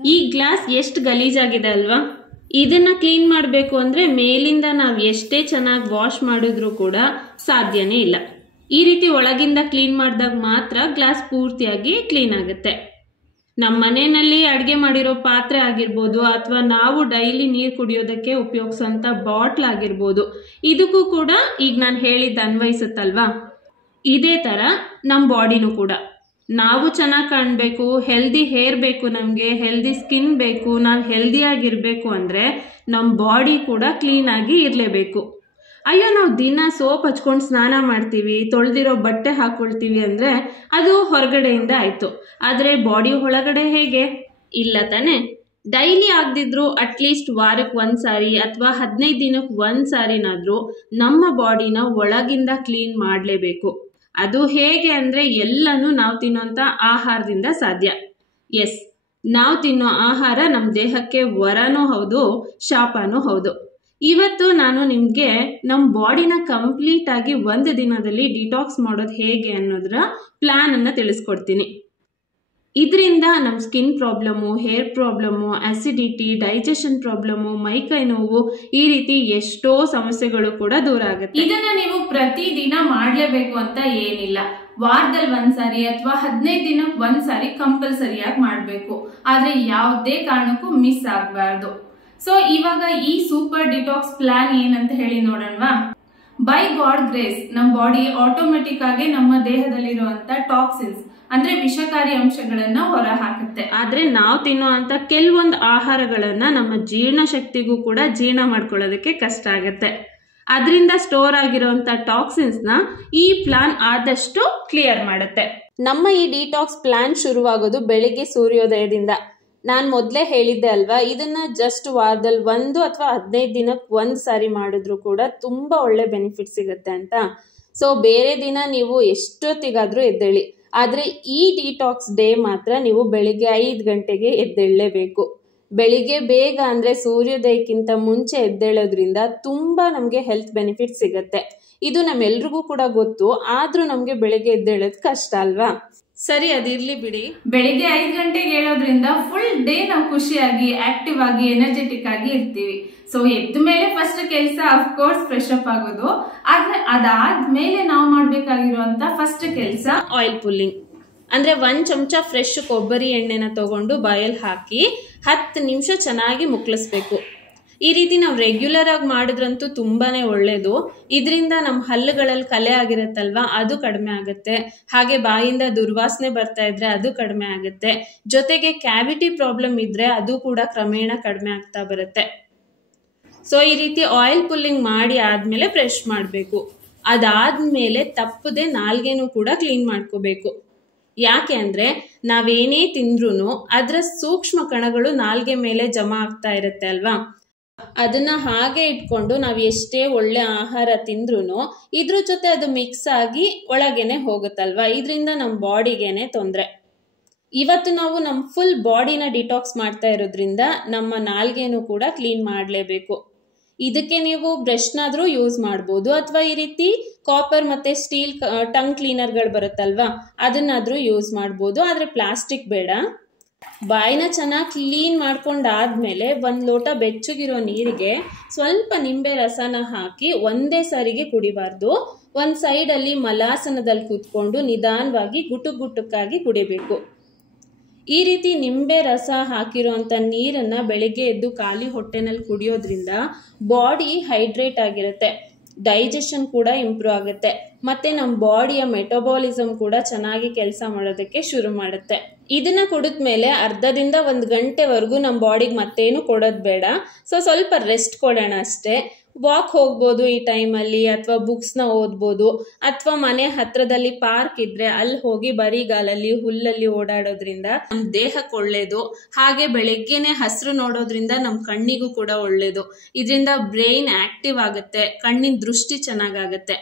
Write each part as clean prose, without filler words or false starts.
ಈ ಗ್ಲಾಸ್ ಎಷ್ಟು ಗಲೀಜಾಗಿದೆ ಅಲ್ವಾ? ಇದನ್ನ ಕ್ಲೀನ್ ಮಾಡಬೇಕು ಅಂದ್ರೆ ಮೇಲಿಂದ ನಾವು ಎಷ್ಟೇ ಚೆನ್ನಾಗಿ ವಾಶ್ ಮಾಡಿದ್ರು ಕೂಡ ಸಾಧ್ಯನೇ ಇಲ್ಲ. ಈ ರೀತಿ ಒಳಗಿಂದ ಕ್ಲೀನ್ ಮಾಡಿದಾಗ ಮಾತ್ರ ಗ್ಲಾಸ್ ಪೂರ್ತಿಯಾಗಿ ಕ್ಲೀನ್ ಆಗುತ್ತೆ. ನಮ್ಮ ಮನೆಯಲ್ಲಿ ಅಡುಗೆ ಮಾಡಿರೋ ಪಾತ್ರೆ ಆಗಿರ್ಬೋದು ಅಥವಾ ನಾವು ಡೈಲಿ ನೀರು ಕುಡಿಯೋದಕ್ಕೆ ಉಪಯೋಗಿಸೋಂಥ ಬಾಟ್ಲ್ ಆಗಿರ್ಬೋದು, ಇದಕ್ಕೂ ಕೂಡ ಈಗ ನಾನು ಹೇಳಿದ್ದು ಅನ್ವಯಿಸುತ್ತಲ್ವಾ? ಇದೇ ಥರ ನಮ್ಮ ಬಾಡಿನೂ ಕೂಡ ನಾವು ಚೆನ್ನಾಗಿ ಕಾಣಬೇಕು, ಹೆಲ್ದಿ ಹೇರ್ ಬೇಕು, ನಮಗೆ ಹೆಲ್ದಿ ಸ್ಕಿನ್ ಬೇಕು, ನಾವು ಹೆಲ್ದಿಯಾಗಿರಬೇಕು ಅಂದರೆ ನಮ್ಮ ಬಾಡಿ ಕೂಡ ಕ್ಲೀನಾಗಿ ಇರಲೇಬೇಕು. ಅಯ್ಯೋ ನಾವು ದಿನ ಸೋಪ್ ಹಚ್ಕೊಂಡು ಸ್ನಾನ ಮಾಡ್ತೀವಿ, ತೊಳೆದಿರೋ ಬಟ್ಟೆ ಹಾಕ್ಕೊಳ್ತೀವಿ ಅಂದರೆ ಅದು ಹೊರಗಡೆಯಿಂದ ಆಯಿತು. ಆದರೆ ಬಾಡಿ ಒಳಗಡೆ ಹೇಗೆ? ಇಲ್ಲ ತಾನೆ? ಡೈಲಿ ಆಗದಿದ್ರು ಅಟ್ಲೀಸ್ಟ್ ವಾರಕ್ಕೆ ಒಂದು ಸಾರಿ ಅಥವಾ 15 ದಿನಕ್ಕೆ ಒಂದು ಸಾರಿನಾದರೂ ನಮ್ಮ ಬಾಡಿನ ಒಳಗಿಂದ ಕ್ಲೀನ್ ಮಾಡಲೇಬೇಕು. ಅದು ಹೇಗೆ ಅಂದರೆ ಎಲ್ಲನೂ ನಾವು ತಿನ್ನೋಂಥ ಆಹಾರದಿಂದ ಸಾಧ್ಯ. ಎಸ್, ನಾವು ತಿನ್ನೋ ಆಹಾರ ನಮ್ಮ ದೇಹಕ್ಕೆ ವರನೂ ಹೌದು, ಶಾಪನೂ ಹೌದು. ಇವತ್ತು ನಾನು ನಿಮಗೆ ನಮ್ಮ ಬಾಡಿನ ಕಂಪ್ಲೀಟ್ ಆಗಿ ಒಂದು ದಿನದಲ್ಲಿ ಡಿಟಾಕ್ಸ್ ಮಾಡೋದು ಹೇಗೆ ಅನ್ನೋದರ ಪ್ಲಾನನ್ನು ತಿಳಿಸ್ಕೊಡ್ತೀನಿ. ಇದರಿಂದ ನಮ್ಮ skin problem, hair problem, acidity, digestion problem, ಮೈಕೈ ನೋವು, ಈ ರೀತಿ ಎಷ್ಟೋ ಸಮಸ್ಯೆಗಳು ಕೂಡ ದೂರ ಆಗುತ್ತೆ. ಇದನ್ನ ನೀವು ಪ್ರತಿದಿನ ಮಾಡಲೇಬೇಕು ಅಂತ ಏನಿಲ್ಲ. ವಾರದಲ್ಲಿ ಒಂದ್ಸಾರಿ ಅಥವಾ 15 ದಿನಕ್ಕೆ ಒಂದ್ಸಾರಿ ಕಂಪಲ್ಸರಿಯಾಗಿ ಮಾಡಬೇಕು. ಆದ್ರೆ ಯಾವುದೇ ಕಾರಣಕ್ಕೂ ಮಿಸ್ ಆಗಬಾರ್ದು. ಸೊ ಇವಾಗ ಈ ಸೂಪರ್ ಡಿಟಾಕ್ಸ್ ಪ್ಲಾನ್ ಏನಂತ ಹೇಳಿ ನೋಡೋಣವಾ? ಬೈ ಗಾಡ್ ಗ್ರೇಸ್ ನಮ್ಮ ಬಾಡಿ ಆಟೋಮೆಟಿಕ್ ಆಗಿ ನಮ್ಮ ದೇಹದಲ್ಲಿರುವಂತ ಟಾಕ್ಸಿನ್ಸ್ ಅಂದ್ರೆ ವಿಷಕಾರಿ ಅಂಶಗಳನ್ನ ಹೊರ ಹಾಕುತ್ತೆ. ಆದ್ರೆ ನಾವು ತಿನ್ನೋ ಅಂತ ಕೆಲವೊಂದು ಆಹಾರಗಳನ್ನ ನಮ್ಮ ಜೀರ್ಣಶಕ್ತಿಗೂ ಕೂಡ ಜೀರ್ಣ ಮಾಡ್ಕೊಳ್ಳೋದಕ್ಕೆ ಕಷ್ಟ ಆಗುತ್ತೆ. ಅದರಿಂದ ಸ್ಟೋರ್ ಆಗಿರುವಂತ ಟಾಕ್ಸಿನ್ಸ್ ನ ಈ ಪ್ಲಾನ್ ಆದಷ್ಟು ಕ್ಲಿಯರ್ ಮಾಡುತ್ತೆ. ನಮ್ಮ ಈ ಡಿಟಾಕ್ಸ್ ಪ್ಲಾನ್ ಶುರುವಾಗೋದು ಬೆಳಿಗ್ಗೆ ಸೂರ್ಯೋದಯದಿಂದ. ನಾನು ಮೊದಲೇ ಹೇಳಿದ್ದೆ ಅಲ್ವಾ, ಇದನ್ನ ಜಸ್ಟ್ ವಾರದಲ್ಲಿ 1 ಅಥವಾ 15 ದಿನಕ್ಕೆ ಒಂದು ಸಾರಿ ಮಾಡಿದ್ರು ಕೂಡ ತುಂಬಾ ಒಳ್ಳೆ ಬೆನಿಫಿಟ್ ಸಿಗುತ್ತೆ ಅಂತ. ಸೊ ಬೇರೆ ದಿನ ನೀವು ಎಷ್ಟೊತ್ತಿಗಾದ್ರೂ ಎದ್ದೇಳಿ, ಆದರೆ ಈ ಡಿಟಾಕ್ಸ್ ಡೇ ಮಾತ್ರ ನೀವು ಬೆಳಿಗ್ಗೆ 5 ಗಂಟೆಗೆ ಎದ್ದೇಳಲೇಬೇಕು. ಬೆಳಿಗ್ಗೆ ಬೇಗ ಅಂದರೆ ಸೂರ್ಯೋದಯಕ್ಕಿಂತ ಮುಂಚೆ ಎದ್ದೇಳೋದ್ರಿಂದ ತುಂಬ ನಮಗೆ ಹೆಲ್ತ್ ಬೆನಿಫಿಟ್ ಸಿಗುತ್ತೆ. ಇದು ನಮ್ಮೆಲ್ರಿಗೂ ಕೂಡ ಗೊತ್ತು, ಆದರೂ ನಮಗೆ ಬೆಳಿಗ್ಗೆ ಎದ್ದೇಳೋದು ಕಷ್ಟ ಅಲ್ವಾ? ಸರಿ, ಅದಿರ್ಲಿ ಬಿಡಿ. ಬೆಳಿಗ್ಗೆ 5 ಗಂಟೆಗೆ ಹೇಳೋದ್ರಿಂದ ಫುಲ್ ಡೇ ನಾವು ಖುಷಿಯಾಗಿ, ಆಕ್ಟಿವ್ ಆಗಿ, ಎನರ್ಜೆಟಿಕ್ ಆಗಿ ಇರ್ತೀವಿ. ಸೊ ಎದ್ದ ಮೇಲೆ ಫಸ್ಟ್ ಕೆಲಸ ಅಫ್ಕೋರ್ಸ್ ಫ್ರೆಶ್ ಅಪ್ ಆಗೋದು. ಆದ್ರೆ ಅದಾದ್ಮೇಲೆ ನಾವು ಮಾಡ್ಬೇಕಾಗಿರುವಂತ ಫಸ್ಟ್ ಕೆಲಸ ಆಯಿಲ್ ಪುಲ್ಲಿಂಗ್. ಅಂದ್ರೆ 1 ಚಮಚ ಫ್ರೆಶ್ ಕೊಬ್ಬರಿ ಎಣ್ಣೆನ ತಗೊಂಡು ಬಾಯಲ್ಲಿ ಹಾಕಿ 10 ನಿಮಿಷ ಚೆನ್ನಾಗಿ ಮುಕ್ಕಳಿಸ್ಬೇಕು. ಈ ರೀತಿ ನಾವು ರೆಗ್ಯುಲರ್ ಆಗಿ ಮಾಡಿದ್ರಂತೂ ತುಂಬಾನೇ ಒಳ್ಳೇದು. ಇದರಿಂದ ನಮ್ಮ ಹಲ್ಲುಗಳಲ್ಲಿ ಕಲೆ ಆಗಿರುತ್ತಲ್ವಾ, ಅದು ಕಡಿಮೆ ಆಗುತ್ತೆ. ಹಾಗೆ ಬಾಯಿಂದ ದುರ್ವಾಸನೆ ಬರ್ತಾ ಇದ್ರೆ ಅದು ಕಡಿಮೆ ಆಗುತ್ತೆ. ಜೊತೆಗೆ ಕ್ಯಾವಿಟಿ ಪ್ರಾಬ್ಲಮ್ ಇದ್ರೆ ಅದು ಕೂಡ ಕ್ರಮೇಣ ಕಡಿಮೆ ಆಗ್ತಾ ಬರುತ್ತೆ. ಸೊ ಈ ರೀತಿ ಆಯಿಲ್ ಪುಲ್ಲಿಂಗ್ ಮಾಡಿ ಆದ್ಮೇಲೆ ಬ್ರಷ್ ಮಾಡಬೇಕು. ಅದಾದ್ಮೇಲೆ ತಪ್ಪದೆ ನಾಲ್ಗೆನೂ ಕೂಡ ಕ್ಲೀನ್ ಮಾಡ್ಕೋಬೇಕು. ಯಾಕೆ ಅಂದ್ರೆ ನಾವೇನೇ ತಿಂದ್ರೂ ಅದರ ಸೂಕ್ಷ್ಮ ಕಣಗಳು ನಾಲ್ಗೆ ಮೇಲೆ ಜಮಾ ಆಗ್ತಾ ಇರುತ್ತೆ ಅಲ್ವಾ? ಅದನ್ನ ಹಾಗೆ ಇಟ್ಕೊಂಡು ನಾವು ಎಷ್ಟೇ ಒಳ್ಳೆ ಆಹಾರ ತಿಂದ್ರೂ ಇದ್ರ ಜೊತೆ ಅದು ಮಿಕ್ಸ್ ಆಗಿ ಒಳಗೇನೆ ಹೋಗುತ್ತಲ್ವಾ? ಇದರಿಂದ ನಮ್ಮ ಬಾಡಿಗೇನೆ ತೊಂದರೆ. ಇವತ್ತು ನಾವು ನಮ್ಮ ಫುಲ್ ಬಾಡಿನ ಡಿಟಾಕ್ಸ್ ಮಾಡ್ತಾ ಇರೋದ್ರಿಂದ ನಮ್ಮ ನಾಲ್ಗೆನೂ ಕೂಡ ಕ್ಲೀನ್ ಮಾಡಲೇಬೇಕು. ಇದಕ್ಕೆ ನೀವು ಬ್ರಷ್ನಾದ್ರೂ ಯೂಸ್ ಮಾಡ್ಬೋದು, ಅಥವಾ ಈ ರೀತಿ ಕಾಪರ್ ಮತ್ತೆ ಸ್ಟೀಲ್ ಟಂಗ್ ಕ್ಲೀನರ್ಗಳು ಬರುತ್ತಲ್ವಾ, ಅದನ್ನಾದ್ರೂ ಯೂಸ್ ಮಾಡ್ಬೋದು. ಆದರೆ ಪ್ಲಾಸ್ಟಿಕ್ ಬೇಡ. ಬಾಯಿನ ಚೆನ್ನಾಗಿ ಕ್ಲೀನ್ ಮಾಡ್ಕೊಂಡಾದ್ಮೇಲೆ 1 ಲೋಟ ಬೆಚ್ಚಗಿರೋ ನೀರಿಗೆ ಸ್ವಲ್ಪ ನಿಂಬೆ ರಸನ ಹಾಕಿ ಒಂದೇ ಸಾರಿಗೆ ಕುಡಿಬಾರ್ದು. ಒಂದು ಸೈಡಲ್ಲಿ ಮಲಾಸನದಲ್ಲಿ ಕೂತ್ಕೊಂಡು ನಿಧಾನವಾಗಿ ಗುಟುಕ್ಕಾಗಿ ಕುಡಿಬೇಕು. ಈ ರೀತಿ ನಿಂಬೆ ರಸ ಹಾಕಿರುವಂಥ ನೀರನ್ನು ಬೆಳಿಗ್ಗೆ ಎದ್ದು ಖಾಲಿ ಹೊಟ್ಟೆನಲ್ಲಿ ಕುಡಿಯೋದ್ರಿಂದ ಬಾಡಿ ಹೈಡ್ರೇಟ್ ಆಗಿರುತ್ತೆ, ಡೈಜೆಷನ್ ಕೂಡ ಇಂಪ್ರೂವ್ ಆಗುತ್ತೆ, ಮತ್ತೆ ನಮ್ಮ ಬಾಡಿಯ ಮೆಟಬಾಲಿಸಮ್ ಕೂಡ ಚೆನ್ನಾಗಿ ಕೆಲಸ ಮಾಡೋದಕ್ಕೆ ಶುರು ಮಾಡುತ್ತೆ. ಇದನ್ನ ಕುಡಿದ್ಮೇಲೆ ಅರ್ಧದಿಂದ 1 ಗಂಟೆವರೆಗೂ ನಮ್ಮ ಬಾಡಿಗೆ ಮತ್ತೇನು ಕೊಡೋದು ಬೇಡ. ಸೊ ಸ್ವಲ್ಪ ರೆಸ್ಟ್ ಕೊಡೋಣ ಅಷ್ಟೇ. ವಾಕ್ ಹೋಗ್ಬೋದು ಈ ಟೈಮಲ್ಲಿ, ಅಥವಾ ಬುಕ್ಸ್ನ ಓದ್ಬೋದು, ಅಥವಾ ಮನೆ ಹತ್ರದಲ್ಲಿ ಪಾರ್ಕ್ ಇದ್ರೆ ಅಲ್ಲಿ ಹೋಗಿ ಬರಿಗಾಲಲ್ಲಿ ಹುಲ್ಲಲ್ಲಿ ಓಡಾಡೋದ್ರಿಂದ ನಮ್ಮ ದೇಹಕ್ಕೆ ಒಳ್ಳೇದು. ಹಾಗೆ ಬೆಳಗ್ಗೆನೆ ಹಸಿರು ನೋಡೋದ್ರಿಂದ ನಮ್ಮ ಕಣ್ಣಿಗೂ ಕೂಡ ಒಳ್ಳೇದು. ಇದರಿಂದ ಬ್ರೈನ್ ಆಕ್ಟಿವ್ ಆಗುತ್ತೆ, ಕಣ್ಣಿನ ದೃಷ್ಟಿ ಚೆನ್ನಾಗಾಗುತ್ತೆ,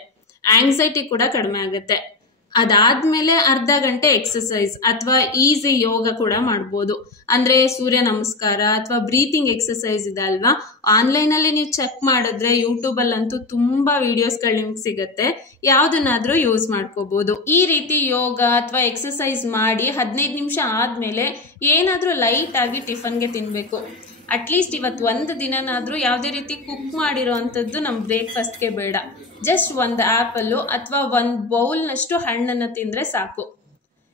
ಆಂಗ್ಸೈಟಿ ಕೂಡ ಕಡಿಮೆ ಆಗುತ್ತೆ. ಅದಾದ್ಮೇಲೆ ಅರ್ಧ ಗಂಟೆ ಎಕ್ಸಸೈಸ್ ಅಥವಾ ಈಸಿ ಯೋಗ ಕೂಡ ಮಾಡ್ಬೋದು. ಅಂದ್ರೆ ಸೂರ್ಯ ನಮಸ್ಕಾರ ಅಥವಾ ಬ್ರೀತಿಂಗ್ ಎಕ್ಸಸೈಸ್ ಇದೆ ಅಲ್ವಾ, ಆನ್ಲೈನ್ ಅಲ್ಲಿ ನೀವು ಚೆಕ್ ಮಾಡಿದ್ರೆ ಯೂಟ್ಯೂಬ್ ಅಲ್ಲಂತೂ ತುಂಬಾ ವಿಡಿಯೋಸ್ಗಳು ನಿಮ್ಗೆ ಸಿಗತ್ತೆ, ಯಾವ್ದನ್ನಾದ್ರೂ ಯೂಸ್ ಮಾಡ್ಕೋಬಹುದು. ಈ ರೀತಿ ಯೋಗ ಅಥವಾ ಎಕ್ಸಸೈಸ್ ಮಾಡಿ 15 ನಿಮಿಷ ಆದ್ಮೇಲೆ ಏನಾದ್ರೂ ಲೈಟ್ ಆಗಿ ಟಿಫನ್ಗೆ ತಿನ್ಬೇಕು. ಅಟ್ಲೀಸ್ಟ್ ಇವತ್ತು ಒಂದು ದಿನನಾದ್ರೂ ಯಾವುದೇ ರೀತಿ ಕುಕ್ ಮಾಡಿರೋ ಅಂಥದ್ದು ನಮ್ಮ ಬ್ರೇಕ್ಫಾಸ್ಟ್ಗೆ ಬೇಡ. ಜಸ್ಟ್ ಒಂದು ಆ್ಯಪಲ್ಲು ಅಥವಾ ಒಂದು ಬೌಲ್ನಷ್ಟು ಹಣ್ಣನ್ನು ತಿಂದರೆ ಸಾಕು.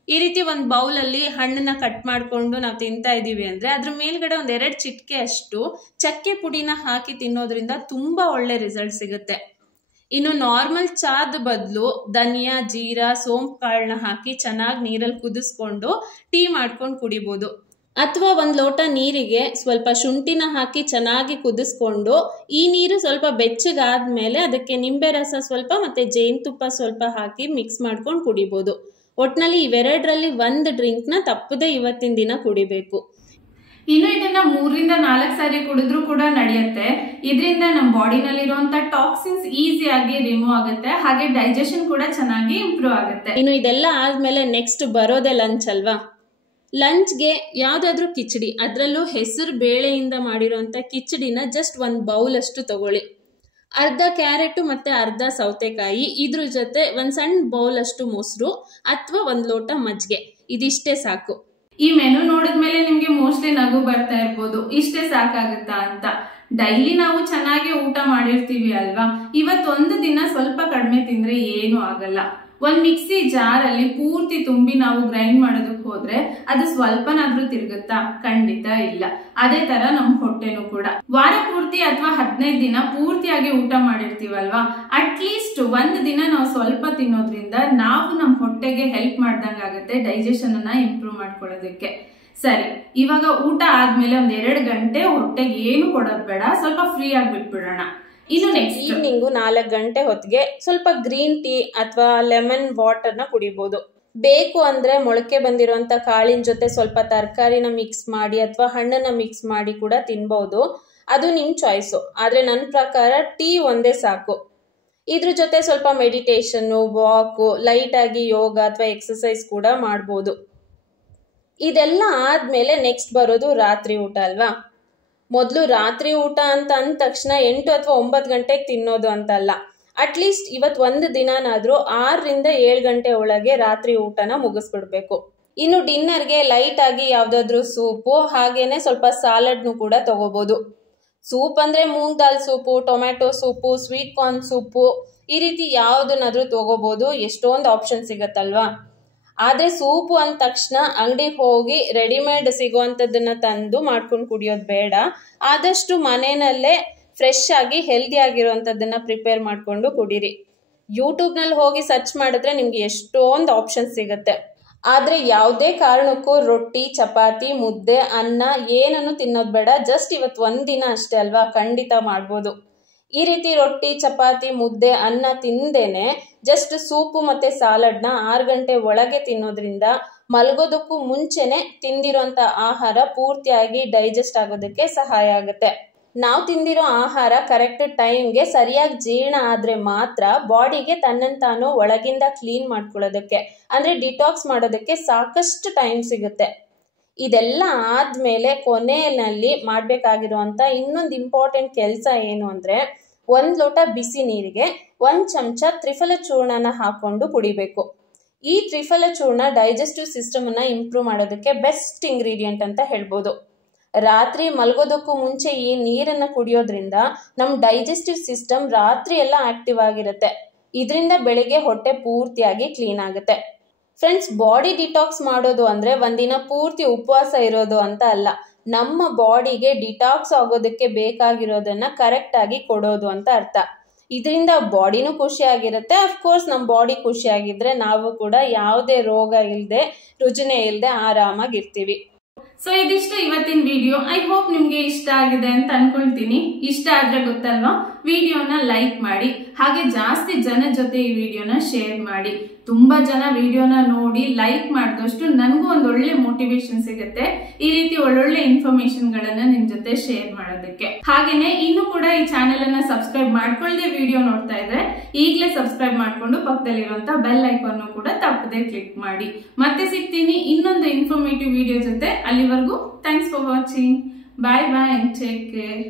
ಈ ರೀತಿ ಒಂದು ಬೌಲಲ್ಲಿ ಹಣ್ಣನ್ನು ಕಟ್ ಮಾಡಿಕೊಂಡು ನಾವು ತಿಂತಾ ಇದ್ದೀವಿ ಅಂದರೆ ಅದ್ರ ಮೇಲ್ಗಡೆ ಒಂದು 2 ಚಿಟಿಕೆ ಅಷ್ಟು ಚಕ್ಕೆ ಪುಡಿನ ಹಾಕಿ ತಿನ್ನೋದ್ರಿಂದ ತುಂಬ ಒಳ್ಳೆ ರಿಸಲ್ಟ್ ಸಿಗುತ್ತೆ. ಇನ್ನು ನಾರ್ಮಲ್ ಚಾದ ಬದಲು ಧನಿಯಾ, ಜೀರಾ, ಸೋಂಪು ಕಾಳನ್ನ ಹಾಕಿ ಚೆನ್ನಾಗಿ ನೀರಲ್ಲಿ ಕುದಿಸ್ಕೊಂಡು ಟೀ ಮಾಡ್ಕೊಂಡು ಕುಡಿಬೋದು. ಅಥವಾ ಒಂದು ಲೋಟ ನೀರಿಗೆ ಸ್ವಲ್ಪ ಶುಂಠಿನ ಹಾಕಿ ಚೆನ್ನಾಗಿ ಕುದಿಸ್ಕೊಂಡು ಈ ನೀರು ಸ್ವಲ್ಪ ಬೆಚ್ಚಗಾದ್ಮೇಲೆ ಅದಕ್ಕೆ ನಿಂಬೆ ರಸ ಸ್ವಲ್ಪ ಮತ್ತೆ ಜೇನುತುಪ್ಪ ಸ್ವಲ್ಪ ಹಾಕಿ ಮಿಕ್ಸ್ ಮಾಡ್ಕೊಂಡು ಕುಡಿಬೋದು. ಒಟ್ನಲ್ಲಿ ಇವೆರಡರಲ್ಲಿ ಒಂದು ಡ್ರಿಂಕ್ನ ತಪ್ಪದೆ ಇವತ್ತಿನ ದಿನ ಕುಡಿಬೇಕು. ಇನ್ನು ಇದನ್ನ 3 ರಿಂದ 4 ಸಾರಿ ಕುಡಿದ್ರೂ ಕೂಡ ನಡೆಯುತ್ತೆ. ಇದರಿಂದ ನಮ್ಮ ಬಾಡಿನಲ್ಲಿರುವಂತ ಟಾಕ್ಸಿನ್ಸ್ ಈಸಿಯಾಗಿ ರಿಮೂವ್ ಆಗುತ್ತೆ, ಹಾಗೆ ಡೈಜೆಷನ್ ಕೂಡ ಚೆನ್ನಾಗಿ ಇಂಪ್ರೂವ್ ಆಗುತ್ತೆ. ಇನ್ನು ಇದೆಲ್ಲ ಆದ್ಮೇಲೆ ನೆಕ್ಸ್ಟ್ ಬರೋದೇ ಲಂಚ್ ಅಲ್ವಾ. ಲಂಚ್ಗೆ ಯಾವುದಾದ್ರೂ ಕಿಚಡಿ, ಅದರಲ್ಲೂ ಹೆಸರು ಬೇಳೆಯಿಂದ ಮಾಡಿರೋಂಥ ಕಿಚಡಿನ ಜಸ್ಟ್ 1 ಬೌಲ್ ಅಷ್ಟು ತಗೊಳ್ಳಿ. ಅರ್ಧ ಕ್ಯಾರೆಟು ಮತ್ತು ಅರ್ಧ ಸೌತೆಕಾಯಿ, ಇದ್ರ ಜೊತೆ 1 ಸಣ್ಣ ಬೌಲ್ ಅಷ್ಟು ಮೊಸರು ಅಥವಾ 1 ಲೋಟ ಮಜ್ಜಿಗೆ, ಇದಿಷ್ಟೇ ಸಾಕು. ಈ ಮೆನು ನೋಡಿದ್ಮೇಲೆ ನಿಮ್ಗೆ ಮೋಸ್ಟ್ಲಿ ನಗು ಬರ್ತಾ ಇರ್ಬೋದು, ಇಷ್ಟೇ ಸಾಕಾಗುತ್ತಾ ಅಂತ. ಡೈಲಿ ನಾವು ಚೆನ್ನಾಗಿ ಊಟ ಮಾಡಿರ್ತೀವಿ ಅಲ್ವಾ, ಇವತ್ತೊಂದು ದಿನ ಸ್ವಲ್ಪ ಕಡಿಮೆ ತಿಂದ್ರೆ ಏನು ಆಗಲ್ಲ. ಒಂದ್ ಮಿಕ್ಸಿ ಜಾರ್ ಅಲ್ಲಿ ಪೂರ್ತಿ ತುಂಬಿ ನಾವು ಗ್ರೈಂಡ್ ಮಾಡೋದಕ್ಕೆ ಹೋದ್ರೆ ಅದು ಸ್ವಲ್ಪನಾದ್ರೂ ತಿರುಗುತ್ತಾ? ಖಂಡಿತ ಇಲ್ಲ. ಅದೇ ತರ ನಮ್ ಹೊಟ್ಟೆನೂ ಕೂಡ. ವಾರ ಪೂರ್ತಿ ಅಥವಾ 15 ದಿನ ಪೂರ್ತಿಯಾಗಿ ಊಟ ಮಾಡಿರ್ತೀವಲ್ವಾ, ಅಟ್ಲೀಸ್ಟ್ 1 ದಿನ ನಾವು ಸ್ವಲ್ಪ ತಿನ್ನೋದ್ರಿಂದ ನಾವು ನಮ್ ಹೊಟ್ಟೆಗೆ ಹೆಲ್ಪ್ ಮಾಡ್ದಂಗಾಗುತ್ತೆ ಡೈಜೆಷನ್ ಅನ್ನ ಇಂಪ್ರೂವ್ ಮಾಡ್ಕೊಳ್ಳೋದಕ್ಕೆ. ಸರಿ, ಇವಾಗ ಊಟ ಆದ್ಮೇಲೆ 1-2 ಗಂಟೆ ಹೊಟ್ಟೆಗೆ ಏನು ಕೊಡೋದ್ ಬೇಡ, ಸ್ವಲ್ಪ ಫ್ರೀ ಆಗಿ ಬಿಟ್ಬಿಡೋಣ. ಇನ್ನು ನೆಕ್ಸ್ಟ್ ಈವ್ನಿಂಗು 4 ಗಂಟೆ ಹೊತ್ತಿಗೆ ಸ್ವಲ್ಪ ಗ್ರೀನ್ ಟೀ ಅಥವಾ ಲೆಮನ್ ವಾಟರ್ನ ಕುಡಿಬೋದು. ಬೇಕು ಅಂದ್ರೆ ಮೊಳಕೆ ಬಂದಿರುವಂತ ಕಾಳಿನ ಜೊತೆ ಸ್ವಲ್ಪ ತರಕಾರಿನ ಮಿಕ್ಸ್ ಮಾಡಿ ಅಥವಾ ಹಣ್ಣನ್ನ ಮಿಕ್ಸ್ ಮಾಡಿ ಕೂಡ ತಿನ್ಬಹುದು. ಅದು ನಿಮ್ ಚಾಯ್ಸು. ಆದ್ರೆ ನನ್ನ ಪ್ರಕಾರ ಟೀ ಒಂದೇ ಸಾಕು. ಇದ್ರ ಜೊತೆ ಸ್ವಲ್ಪ ಮೆಡಿಟೇಷನ್ನು, ವಾಕು, ಲೈಟ್ ಆಗಿ ಯೋಗ ಅಥವಾ ಎಕ್ಸಸೈಸ್ ಕೂಡ ಮಾಡ್ಬೋದು. ಇದೆಲ್ಲ ಆದ್ಮೇಲೆ ನೆಕ್ಸ್ಟ್ ಬರೋದು ರಾತ್ರಿ ಊಟ ಅಲ್ವಾ. ಮೊದಲು ರಾತ್ರಿ ಊಟ ಅಂತ ಅಂದ ತಕ್ಷಣ 8 ಅಥವಾ 9 ಗಂಟೆಗೆ ತಿನ್ನೋದು ಅಂತಲ್ಲ. ಅಟ್ಲೀಸ್ಟ್ ಇವತ್ತು ಒಂದು ದಿನನಾದ್ರೂ 6 ರಿಂದ 7 ಗಂಟೆ ಒಳಗೆ ರಾತ್ರಿ ಊಟನ ಮುಗಿಸ್ಬಿಡ್ಬೇಕು. ಇನ್ನು ಡಿನ್ನರ್ಗೆ ಲೈಟ್ ಆಗಿ ಯಾವ್ದಾದ್ರು ಸೂಪು, ಹಾಗೇನೆ ಸ್ವಲ್ಪ ಸಾಲಡ್ನು ಕೂಡ ತಗೋಬಹುದು. ಸೂಪ್ ಅಂದ್ರೆ ಮೂಂಗ್ ದಾಲ್ soup, tomato soup, sweet corn soup, ಈ ರೀತಿ ಯಾವ್ದನ್ನಾದ್ರೂ ತಗೋಬಹುದು. ಎಷ್ಟೊಂದು ಆಪ್ಷನ್ ಸಿಗತ್ತಲ್ವಾ. ಆದ್ರೆ ಸೂಪು ಅಂದ ತಕ್ಷಣ ಅಂಗಡಿಗೆ ಹೋಗಿ ರೆಡಿಮೇಡ್ ಸಿಗುವಂಥದ್ದನ್ನ ತಂದು ಮಾಡ್ಕೊಂಡು ಕುಡಿಯೋದು ಬೇಡ. ಆದಷ್ಟು ಮನೆಯಲ್ಲೇ ಫ್ರೆಶ್ ಆಗಿ ಹೆಲ್ದಿ ಆಗಿರುವಂಥದ್ದನ್ನ ಪ್ರಿಪೇರ್ ಮಾಡ್ಕೊಂಡು ಕುಡೀರಿ. ಯೂಟ್ಯೂಬ್ನಲ್ಲಿ ಹೋಗಿ ಸರ್ಚ್ ಮಾಡಿದ್ರೆ ನಿಮ್ಗೆ ಎಷ್ಟೊಂದು ಆಪ್ಷನ್ಸ್ ಸಿಗುತ್ತೆ. ಆದ್ರೆ ಯಾವುದೇ ಕಾರಣಕ್ಕೂ ರೊಟ್ಟಿ, ಚಪಾತಿ, ಮುದ್ದೆ, ಅನ್ನ ಏನನ್ನು ತಿನ್ನೋದು ಬೇಡ. ಜಸ್ಟ್ ಇವತ್ತು 1 ದಿನ ಅಷ್ಟೇ ಅಲ್ವಾ, ಖಂಡಿತ ಮಾಡ್ಬೋದು. ಈ ರೀತಿ ರೊಟ್ಟಿ, ಚಪಾತಿ, ಮುದ್ದೆ, ಅನ್ನ ತಿಂದೇನೆ ಜಸ್ಟ್ ಸೂಪು ಮತ್ತೆ ಸಾಲಡ್ನ 6 ಗಂಟೆ ಒಳಗೆ ತಿನ್ನೋದ್ರಿಂದ ಮಲಗೋದಕ್ಕೂ ಮುಂಚೆನೆ ತಿಂದಿರೋಂಥ ಆಹಾರ ಪೂರ್ತಿಯಾಗಿ ಡೈಜೆಸ್ಟ್ ಆಗೋದಕ್ಕೆ ಸಹಾಯ ಆಗುತ್ತೆ. ನಾವು ತಿಂದಿರೋ ಆಹಾರ ಕರೆಕ್ಟ್ ಟೈಮ್ಗೆ ಸರಿಯಾಗಿ ಜೀರ್ಣ ಆದ್ರೆ ಮಾತ್ರ ಬಾಡಿಗೆ ತನ್ನಂತಾನು ಒಳಗಿಂದ ಕ್ಲೀನ್ ಮಾಡ್ಕೊಳ್ಳೋದಕ್ಕೆ, ಅಂದ್ರೆ ಡಿಟಾಕ್ಸ್ ಮಾಡೋದಕ್ಕೆ ಸಾಕಷ್ಟು ಟೈಮ್ ಸಿಗುತ್ತೆ. ಇದೆಲ್ಲ ಆದ್ಮೇಲೆ ಕೊನೆಯಲ್ಲಿ ಮಾಡ್ಬೇಕಾಗಿರುವಂತ ಇನ್ನೊಂದು ಇಂಪಾರ್ಟೆಂಟ್ ಕೆಲಸ ಏನು ಅಂದ್ರೆ 1 ಲೋಟ ಬಿಸಿ ನೀರಿಗೆ 1 ಚಮಚ ತ್ರಿಫಲ ಚೂರ್ಣನ ಹಾಕೊಂಡು ಕುಡಿಬೇಕು. ಈ ತ್ರಿಫಲ ಚೂರ್ಣ ಡೈಜೆಸ್ಟಿವ್ ಸಿಸ್ಟಮ್ ಅನ್ನ ಇಂಪ್ರೂವ್ ಮಾಡೋದಕ್ಕೆ ಬೆಸ್ಟ್ ಇಂಗ್ರೀಡಿಯೆಂಟ್ ಅಂತ ಹೇಳ್ಬೋದು. ರಾತ್ರಿ ಮಲಗೋದಕ್ಕೂ ಮುಂಚೆ ಈ ನೀರನ್ನ ಕುಡಿಯೋದ್ರಿಂದ ನಮ್ ಡೈಜೆಸ್ಟಿವ್ ಸಿಸ್ಟಮ್ ರಾತ್ರಿ ಎಲ್ಲ ಆಕ್ಟಿವ್ ಆಗಿರುತ್ತೆ. ಇದರಿಂದ ಬೆಳಿಗ್ಗೆ ಹೊಟ್ಟೆ ಪೂರ್ತಿಯಾಗಿ ಕ್ಲೀನ್ ಆಗುತ್ತೆ. ಫ್ರೆಂಡ್ಸ್, ಬಾಡಿ ಡಿಟಾಕ್ಸ್ ಮಾಡೋದು ಅಂದ್ರೆ ಒಂದಿನ ಪೂರ್ತಿ ಉಪವಾಸ ಇರೋದು ಅಂತ ಅಲ್ಲ. ನಮ್ಮ ಬಾಡಿಗೆ ಡಿಟಾಕ್ಸ್ ಆಗೋದಕ್ಕೆ ಬೇಕಾಗಿರೋದನ್ನ ಕರೆಕ್ಟ್ ಆಗಿ ಕೊಡೋದು ಅಂತ ಅರ್ಥ. ಇದರಿಂದ ಬಾಡಿನೂ ಖುಷಿಯಾಗಿರುತ್ತೆ. ಅಫ್ಕೋರ್ಸ್ ನಮ್ಮ ಬಾಡಿ ಖುಷಿಯಾಗಿದ್ರೆ ನಾವು ಕೂಡ ಯಾವುದೇ ರೋಗ ಇಲ್ಲದೆ, ರುಜಿನ ಇಲ್ಲದೆ ಆರಾಮಾಗಿರ್ತೀವಿ. ಸೊ ಇದಿಷ್ಟು ಇವತ್ತಿನ ವಿಡಿಯೋ. ಐ ಹೋಪ್ ನಿಮ್ಗೆ ಇಷ್ಟ ಆಗಿದೆ ಅಂತ ಅನ್ಕೊಳ್ತೀನಿ. ಇಷ್ಟ ಆದ್ರೆ ಗೊತ್ತಲ್ವಾ, ವಿಡಿಯೋನ ಲೈಕ್ ಮಾಡಿ, ಹಾಗೆ ಜಾಸ್ತಿ ಜನ ಜೊತೆ ಈ ವಿಡಿಯೋನ ಶೇರ್ ಮಾಡಿ. ತುಂಬಾ ಜನ ವಿಡಿಯೋನ ನೋಡಿ ಲೈಕ್ ಮಾಡಿದಷ್ಟು ನನಗೂ ಒಂದು ಒಳ್ಳೆ ಮೋಟಿವೇಶನ್ ಸಿಗುತ್ತೆ ಈ ರೀತಿ ಒಳ್ಳೊಳ್ಳೆ ಇನ್ಫಾರ್ಮೇಶನ್ ಗಳನ್ನ ನಿಮ್ ಜೊತೆ ಶೇರ್ ಮಾಡೋದಕ್ಕೆ. ಹಾಗೇನೆ ಇನ್ನು ಕೂಡ ಈ ಚಾನೆಲ್ ಅನ್ನ ಸಬ್ಸ್ಕ್ರೈಬ್ ಮಾಡ್ಕೊಳ್ಳದೆ ವಿಡಿಯೋ ನೋಡ್ತಾ ಇದ್ರೆ ಈಗಲೇ ಸಬ್ಸ್ಕ್ರೈಬ್ ಮಾಡ್ಕೊಂಡು ಪಕ್ಕದಲ್ಲಿರುವಂತ ಬೆಲ್ ಐಕಾನ್ ಕೂಡ ತಪ್ಪದೆ ಕ್ಲಿಕ್ ಮಾಡಿ. ಮತ್ತೆ ಸಿಗ್ತೀನಿ ಇನ್ನೊಂದು ಇನ್ಫಾರ್ಮೇಟಿವ್ ವಿಡಿಯೋ ಜೊತೆ. ಅಲ್ಲಿವರೆಗೂ thanks for watching. Bye bye and take care.